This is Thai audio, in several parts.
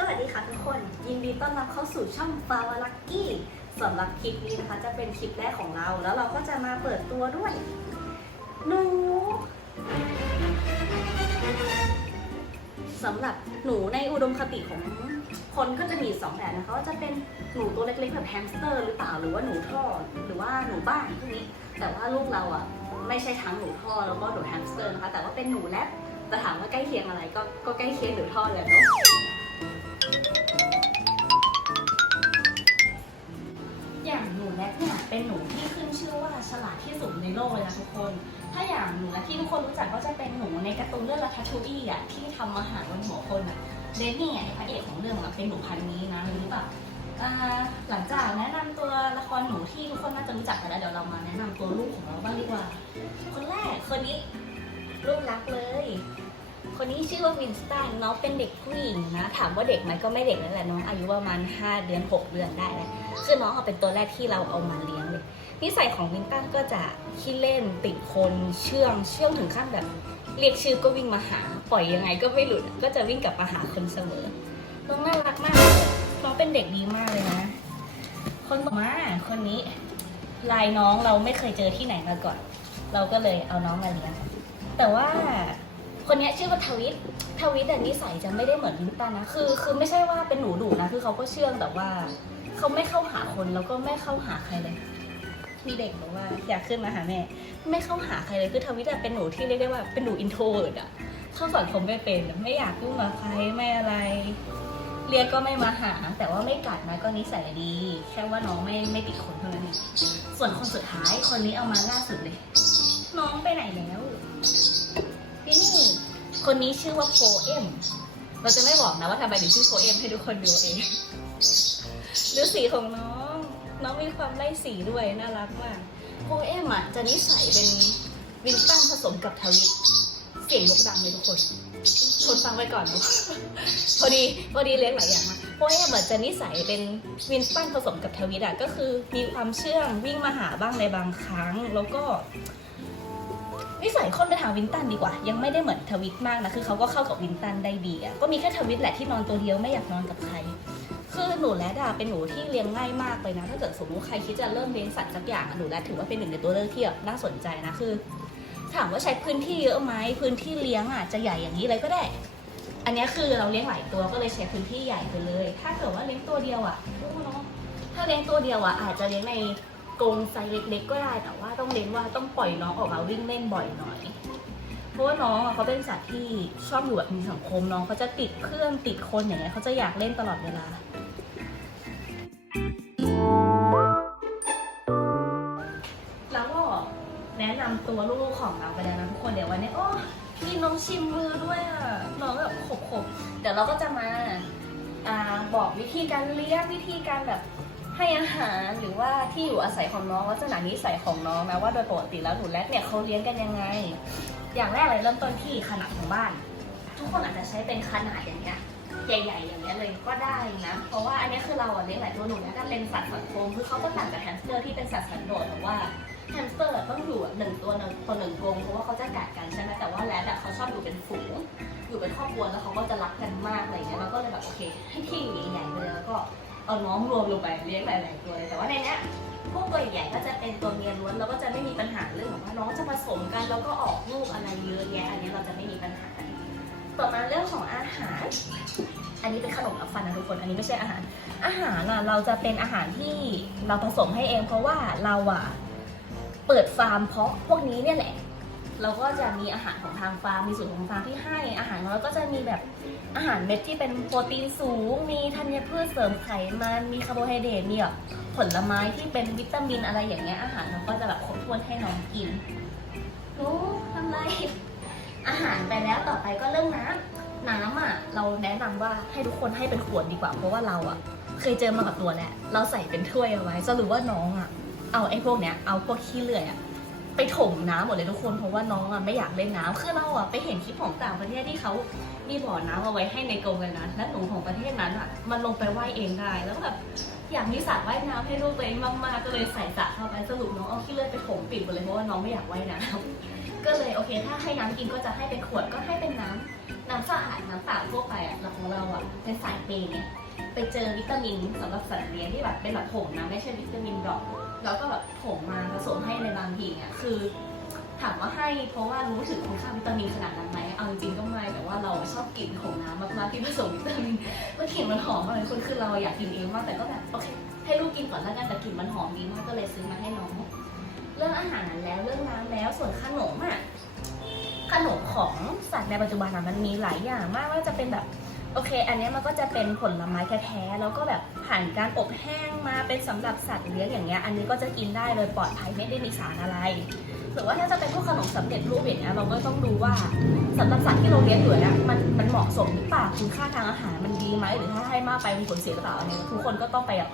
สวัสดีค่ะทุกคน ยินดีต้อนรับเข้าสู่ช่องฟาวลักกี้สำหรับคลิปนี้นะคะ จะเป็นคลิปแรกของเรา แล้วเราก็จะมาเปิดตัวด้วยหนูสำหรับหนูในอุดมคติของคนก็จะมีสองแบบนะคะว่าจะเป็นหนูตัวเล็กๆแบบแฮมสเตอร์หรือเปล่าหรือว่าหนูท่อหรือว่าหนูบ้านพวกนี้ แต่ว่าลูกเราอะไม่ใช่ทั้งหนูท่อแล้วก็หนูแฮมสเตอร์นะคะแต่ว่าเป็นหนูแรปแต่ถามว่าใกล้เคียงอะไรก็ก็ใกล้เคียงหนูท่อเลยเนาะ เป็นหนูที่ขึ้นชื่อว่าฉลาดที่สุดในโลกเลยนะทุกคน ถ้าอย่างหนูแรดที่ทุกคนรู้จักก็จะเป็นหนูในการ์ตูนเรื่องลาทาทูอี้อะที่ทำอาหารบนหัวคนอะเดนนี่ไงพระเอกของเรื่องอะเป็นหนูพันนี้นะรู้หรือเปล่าอ่าหลังจากแนะนำตัวละครหนูที่ทุกคนน่าจะรู้จักกันแล้วเดี๋ยวเรามาแนะนำตัวลูกของเราบ้างดีกว่า คนแรกคนนี้ลูกรักเลย คนนี้ชื่อว่าวินสตันน้องเป็นเด็กผู้หญิงนะ ถามว่าเด็กไหมก็ไม่เด็กนั่นแหละน้องอายุประมาณ 5 เดือน 6 เดือนได้แล้วคือน้องเอาเป็นตัวแรกที่เราเอามาเลี้ยงเลยนิสัยของวินตันก็จะขี้เล่นติดคนเชื่องเชื่องถึงขั้นแบบ เรียกชื่อก็วิ่งมาหา ปล่อยยังไงก็ไม่หลุดก็จะวิ่งกลับมาหาคนเสมอน้องน่ารักมากน้องเป็นเด็กดีมากเลยนะ คนต่อมาคนนี้ลายน้องเราไม่เคยเจอที่ไหนมาก่อน เราก็เลยเอาน้องมาเลี้ยงแต่ว่า คนเนี้ยชื่อว่าทวิตทวิตแต่นิสัยจะไม่ได้เหมือนวินตันนะคือ คือไม่ใช่ว่าเป็นหนูดุนะ คือเขาก็เชื่องแต่ว่าเขาไม่เข้าหาคนแล้วก็ไม่เข้าหาใครเลย มีเด็กบอกว่าอยากขึ้นมาหาแม่ ไม่เข้าหาใครเลยคือทวิตเป็นหนูที่เรียกได้ว่าเป็นหนูอินโทรเวิร์ดอะเข้าสังคมไม่เป็นไม่อยากยุ่งกับใครไม่อะไร เรียกก็ไม่มาหา แต่ว่าไม่กัดนะก็นิสัยดีแค่ว่าน้องไม่ไม่ติดคนเท่านั้นเองส่วนคนสุดท้ายคนนี้เอามาล่าสุดเลย น้องไปไหนแล้ว คนนี้ชื่อว่าโพเอม เราจะไม่บอกนะว่าทำไมถึงชื่อโพเอมให้ทุกคนดูเอง ดูสีของน้อง น้องมีความไล่สีด้วยน่ารักมาก โพเอมอะจะนิสัยเป็นวินตันผสมกับทวิตเสียงนกดังเลยทุกคนทนฟังไปก่อนเนะพอดีพอดีเลี้ยงหลายอย่างมาโพเอมอะจะนิสัยเป็นวินตันผสมกับทวิตอะก็คือมีความเชื่องวิ่งมาหาบ้างในบางครั้ง แล้วก็ นิสัยค่อนไปทางวินตันดีกว่า ยังไม่ได้เหมือนทวิตมากนะ คือเขาก็เข้ากับวินตันได้ดีอะก็มีแค่ทวิตแหละที่นอนตัวเดียวไม่อยากนอนกับใคร คือหนูแรดอะเป็นหนูที่เลี้ยงง่ายมากเลยนะ ถ้าเกิดสมมติใครคิดจะเริ่มเลี้ยงสัตว์สักอย่างหนูแรดถือว่าเป็นหนึ่งในตัวเลือกที่แบบน่าสนใจนะคือ ถามว่าใช้พื้นที่เยอะไหมพื้นที่เลี้ยงอะจะใหญ่อย่างนี้เลยก็ได้ อันนี้คือเราเลี้ยงหลายตัวก็เลยใช้พื้นที่ใหญ่ไปเลย ถ้าเกิดว่าเลี้ยงตัวเดียวอะโอ้เนาะถ้าเลี้ยงตัวเดียวอะอาจจะเลี้ยงใน กรงไซส์เล็กๆก็ได้แต่ว่าต้องเลี้ยงว่าต้องปล่อยน้องออกมาวิ่งเล่นบ่อยหน่อย เพราะว่าน้องอะเขาเป็นสัตว์ที่ชอบอยู่แบบมีสังคมน้องเขาจะติดเพื่อนติดคนอย่างเงี้ยเขาจะอยากเล่นตลอดเวลา แล้วก็แนะนำตัวลูกๆของเราไปแล้วนะทุกคนเดี๋ยววันนี้โอ้มีน้องชิมมือด้วยอะน้องแบบขบๆเดี๋ยวเราก็จะมาอ่าบอกวิธีการเลี้ยงวิธีการแบบ ให้อาหารหรือว่าที่อยู่อาศัยของน้องลักษณะนิสัยของน้องนะว่าโดยปกติแล้วหนูแรดเนี่ยเขาเลี้ยงกันยังไง อย่างแรกเลยเริ่มต้นที่ขนาดของบ้าน ทุกคนอาจจะใช้เป็นขนาดอย่างเงี้ยใหญ่ๆ อย่างเงี้ยเลยก็ได้นะ เพราะว่าอันนี้คือเราเลี้ยงหลายตัวหนูแล้วก็เป็นสัตว์สังคมคือเขาจะต่างจากแฮมสเตอร์ที่เป็นสัตว์สันโดษแต่ว่าแฮมสเตอร์ต้องอยู่หนึ่งตัวหนึ่งตัวหนึ่งกรงเพราะว่าเขาจะกัดกันใช่ไหมแต่ว่าแรดอะเขาชอบอยู่เป็นฝูงอยู่เป็นครอบครัวแล้วเขาก็จะรักกันมากอะไรเงี้ยเราก็เลยแบบโอเค ให้ที่อยู่ใหญ่ๆไปเลยแล้วก็ เอาน้องรวมลงไปเลี้ยงหลาย ๆ ตัวเลยแต่ว่าในเนี้ยพวกตัวใหญ่ๆก็จะเป็นตัวเมียล้วนแล้วก็จะไม่มีปัญหาเรื่องของว่าน้องจะผสมกันแล้วก็ออกลูกอะไรเยอะแยะอันนี้เราจะไม่มีปัญหา ต่อมาเรื่องของอาหาร อันนี้เป็นขนมรับฟันนะทุกคน อันนี้ไม่ใช่อาหาร อาหารอะเราจะเป็นอาหารที่เราผสมให้เอง เพราะว่าเราอะเปิดฟาร์มเพาะพวกนี้เนี่ยแหละ เราก็จะมีอาหารของทางฟาร์มมีสูตรของฟาร์มที่ให้อาหารของเราก็จะมีแบบอาหารเม็ดที่เป็นโปรตีนสูง มีธัญพืชเสริมไขมันมีคาร์โบไฮเดรตมีแบบผลไม้ที่เป็นวิตามินอะไรอย่างเงี้ยอาหารเราก็จะแบบครบถ้วนให้น้องกินหนูทำไรอาหารไปแล้วต่อไปก็เรื่องน้ำน้ำอะเราแนะนำว่าให้ทุกคนให้เป็นขวดดีกว่า เพราะว่าเราอะ เคยเจอมากับตัวแหละเราใส่เป็นถ้วยเอาไว้สรุปว่าน้องอะเอาไอ้พวกเนี้ยเอาพวกขี้เลื่อยอะ ไปถมน้ำหมดเลยทุกคนเพราะว่าน้องอะไม่อยากเล่นน้ำคือเราอะไปเห็นคลิปของต่างประเทศที่เขามีบ่อน้ำเอาไว้ให้ในกรงเลยนะและหนูของประเทศนั้นอะมันลงไปว่ายเองได้แล้วแบบอยากมีสระว่ายน้ำให้ลูกตัวเองมากๆก็เลยใส่สระเข้าไปสรุปน้องเอาขี้เลื่อยไปถมปิดหมดเลยเพราะว่าน้องไม่อยากว่ายน้ำ ก็เลยโอเค ถ้าให้น้ำกินก็จะให้เป็นขวดก็ให้เป็นน้ำน้ำสะอาดน้ำเปล่าทั่วไปอะแต่ของเราอะเป็นสายเปย์ไง ไปเจอวิตามินสำหรับสัตว์เลี้ยงที่แบบเป็นแบบผงนะไม่ใช่วิตามินดอปแล้วก็แบบผงมาผสมให้ในบางทีเนี่ยคือถามว่าให้เพราะว่ารู้ถึงคุณค่าวิตามินขนาดนั้นไหมเอาจริงๆก็ไม่แต่ว่าเราชอบกลิ่นของน้ำมากๆที่ผสมวิตามินแล้วกลิ่นมันหอมมากเลยคุณคือเราอยากกินเองมากแต่ก็แบบโอเคให้ลูกกินก่อนแล้วกันแต่กลิ่นมันหอมดีมากก็เลยซื้อมาให้น้อง เรื่องอาหารแล้วเรื่องน้ำแล้วส่วนขนมอะขนมของสัตว์ในปัจจุบันอะมันมีหลายอย่างมากว่าจะเป็นแบบ โอเค อันนี้มันก็จะเป็นผลไม้แท้ๆ แล้วก็แบบผ่านการอบแห้งมาเป็นสำหรับสัตว์เลี้ยงอย่างเงี้ย อันนี้ก็จะกินได้เลยปลอดภัยไม่ได้มีสารอะไร หรือว่าถ้าจะเป็นพวกขนมสำเร็จรูปอย่างเงี้ยเราก็ต้องดูว่าสำหรับสัตว์ที่เราเลี้ยงอยู่เนี่ยมันมันเหมาะสมหรือเปล่าคุณค่าทางอาหารมันดีไหมหรือถ้าให้มากไปมีผลเสียหรือเปล่าอันเนี้ยทุกคนก็ต้องไปแบบ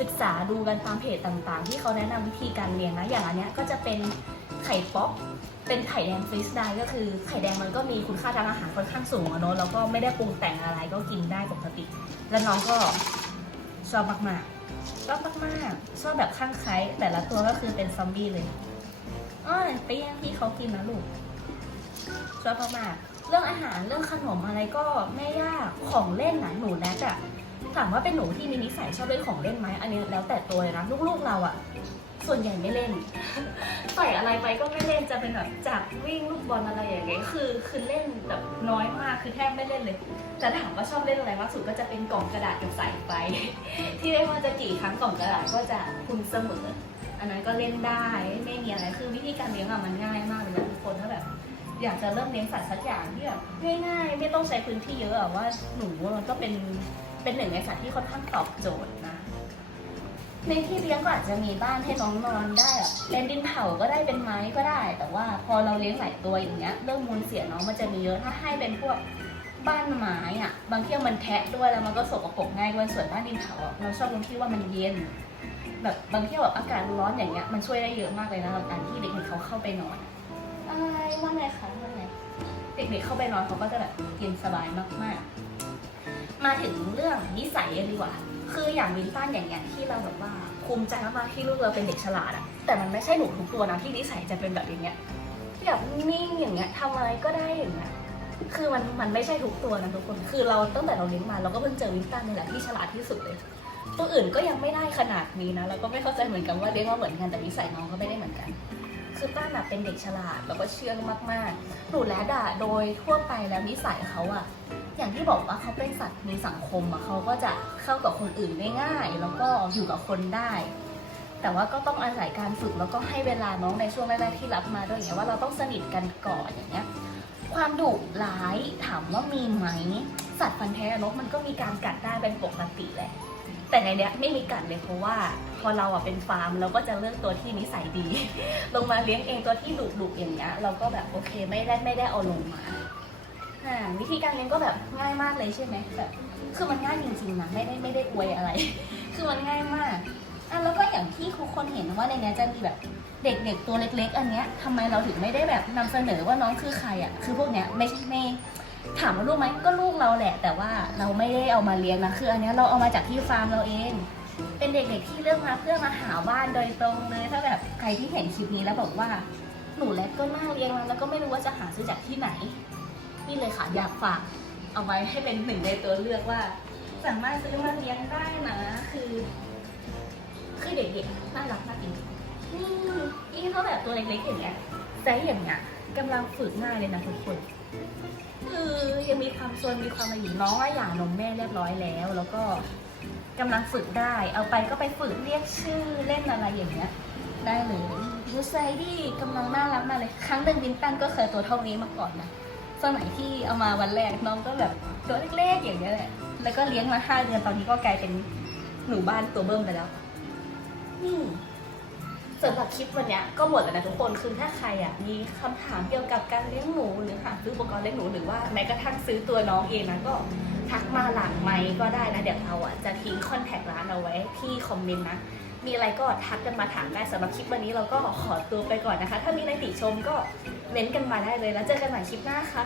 ศึกษาดูกันตามเพจต่างๆ ที่เขาแนะนำวิธีการเลี้ยงนะ อย่างอันเนี้ยก็จะเป็นไข่ป๊อก เป็นไข่แดงฟรีสได้ก็คือไข่แดงมันก็มีคุณค่าทางอาหารค่อนข้างสูงอะเนอะแล้วก็ไม่ได้ปรุงแต่งอะไรก็กินได้ปกติ แล้วน้องก็ชอบมากๆชอบมากๆชอบแบบข้างไคล้แต่ละตัวก็คือเป็นซอมบี้เลยอ้อไปแย่งพี่เขากินนะลูกชอบมากๆเรื่องอาหารเรื่องขนมอะไรก็ไม่ยากของเล่นนะหนูแนทอะถามว่าเป็นหนูที่มีนิสัยชอบเล่นของเล่นไหมอันนี้แล้วแต่ตัวเลยนะลูกๆเราอะ ส่วนใหญ่ไม่เล่น ใส่อะไรไปก็ไม่เล่นจะเป็นแบบจับวิ่งลูกบอลอะไรอย่างเงี้ยคือคือเล่นแบบน้อยมากคือแทบไม่เล่นเลย แต่ถามว่าชอบเล่นอะไรมากสุดก็จะเป็นกล่องกระดาษกับสายไฟที่ไม่ว่าจะกี่ครั้งกล่องกระดาษก็จะคุณเสมอ อันนั้นก็เล่นได้ไม่มีอะไรคือวิธีการเลี้ยงอะมันง่ายมากเลยนะทุกคนถ้าแบบอยากจะเริ่มเลี้ยงสัตว์สักอย่างที่แบบง่ายๆ ไม่ต้องใช้พื้นที่เยอะอะว่าหนูมันก็เป็นเป็นหนึ่งในสัตว์ที่ค่อนข้างตอบโจทย์นะ ในที่เลี้ยงก็อาจจะมีบ้านให้น้องนอนได้อะเป็นดินเผาก็ได้เป็นไม้ก็ได้ แต่ว่าพอเราเลี้ยงหลายตัวอย่างเงี้ยเรื่องมูลเสียน้องมันจะมีเยอะถ้าให้เป็นพวกบ้านไม้อะบางทีมันแทะด้วยแล้วมันก็สกปรกง่ายด้วยส่วนบ้านดินเผาอะเราชอบตรงที่ว่ามันเย็น แบบบางทีแบบอากาศร้อนอย่างเงี้ยมันช่วยได้เยอะมากเลยนะกับการที่เด็กๆเขาเข้าไปนอนอะไรว่าไงคะว่าไงเด็กๆเข้าไปนอนเขาก็จะแบบเย็นสบายมากๆ มาถึงเรื่องนิสัยกันดีกว่า คืออย่างวินตันอย่างเงี้ยที่เราแบบว่าภูมิใจมากๆที่ลูกเราเป็นเด็กฉลาดอะแต่มันไม่ใช่หนูทุกตัวนะที่นิสัยจะเป็นแบบอย่างเงี้ยที่แบบนิ่งอย่างเงี้ยทำอะไรก็ได้อย่างเงี้ยคือมันมันไม่ใช่ทุกตัวนะทุกคน คือเราตั้งแต่เราเลี้ยงมาเราก็เพิ่งเจอวินตันนี่แหละที่ฉลาดที่สุดเลย ตัวอื่นก็ยังไม่ได้ขนาดนี้นะแล้วก็ไม่เข้าใจเหมือนกันว่าเลี้ยงมาเหมือนกันแต่นิสัยน้องก็ไม่ได้เหมือนกัน คือป้าน่ะเป็นเด็กฉลาดแล้วก็เชื่องมากๆหนูแลดอะโดยทั่วไปแล้วนิสัยเขาอะ อย่างที่บอกว่าเขาเป็นสัตว์มีสังคมอะเขาก็จะเข้ากับคนอื่นได้ง่าย แล้วก็อยู่กับคนได้ แต่ว่าก็ต้องอาศัยการฝึกแล้วก็ให้เวลาน้องในช่วงแรกๆที่รับมาด้วยอย่างเงี้ยว่าเราต้องสนิทกันก่อนอย่างเงี้ย ความดุร้ายถามว่ามีไหมสัตว์ฟันแท้นกมันก็มีการกัดได้เป็นปกติแหละแต่ในเนี้ยไม่มีกัดเลยเพราะว่าพอเราอะเป็นฟาร์มเราก็จะเลือกตัวที่นิสัยดี ลงมาเลี้ยงเองตัวที่ดุดุอย่างเงี้ยเราก็แบบโอเคไม่ได้ไม่ได้เอาลงมา อ่าวิธีการเลี้ยงก็แบบง่ายมากเลยใช่ไหมแบบคือมันง่ายจริงๆนะไม่ได้ไม่ได้อวยอะไร คือมันง่ายมากอะแล้วก็อย่างที่ทุกคนเห็นว่าในเนี้ยจะมีแบบเด็กๆตัวเล็ก ๆ อันเนี้ยทำไมเราถึงไม่ได้แบบนำเสนอว่าน้องคือใครอะคือพวกเนี้ยไม่ใช่ไม่ถามว่าลูกไหมก็ลูกเราแหละ แต่ว่าเราไม่ได้เอามาเลี้ยงนะคืออันเนี้ยเราเอามาจากที่ฟาร์มเราเอง เป็นเด็กๆที่เลือกมาเพื่อมาหาบ้านโดยตรงเลยถ้าแบบใครที่เห็นคลิปนี้แล้วบอกว่าหนูแลกก็น่าเลี้ยงนะแล้วก็ไม่รู้ว่าจะหาซื้อจากที่ไหน นี่เลยค่ะอยากฝากเอาไว้ให้เป็นหนึ่งในตัวเลือกว่า สามารถซื้อมาเลี้ยงได้นะคือคือเด็กๆน่ารักมากจริงนี่นี่เขาแบบตัวเล็กๆอย่างเงี้ยไซส์อย่างเงี้ยกำลังฝึกง่ายเลยนะทุกคนคือยังมีความซนมีความอะไรอยู่น้องว่าหย่านมแม่เรียบร้อยแล้ว แล้วก็กำลังฝึกได้ เอาไปก็ไปฝึกเรียกชื่อเล่นอะไรอย่างเงี้ยได้เลยดูไซดี้กำลังน่ารักมากเลย ครั้งหนึ่งวินตันก็เคยตัวเท่านี้มาก่อนนะ สมัยที่เอามาวันแรกน้องก็แบบตัวเล็กๆอย่างเงี้ยแหละแล้วก็เลี้ยงมาห้าเดือนตอนนี้ก็กลายเป็นหนูบ้านตัวเบิ้มไปแล้วนี่สำหรับคลิปวันเนี้ยก็หมดแล้วนะทุกคนคือถ้าใครอะมีคำถามเกี่ยวกับการเลี้ยงหนูหรือหาซื้ออุปกรณ์เลี้ยงหนูหรือว่าแม้กระทั่งซื้อตัวน้องเองนะก็ทักมาหลังไมค์ก็ได้นะเดี๋ยวเราอะจะทิ้งคอนแทคร้านเอาไว้ที่คอมเมนต์นะ มีอะไรก็ทักกันมาถามได้สำหรับคลิปวันนี้เราก็ขอตัวไปก่อนนะคะ ถ้ามีอะไรติชมก็เม้นต์กันมาได้เลยแล้วเจอกันใหม่คลิปหน้าค่ะ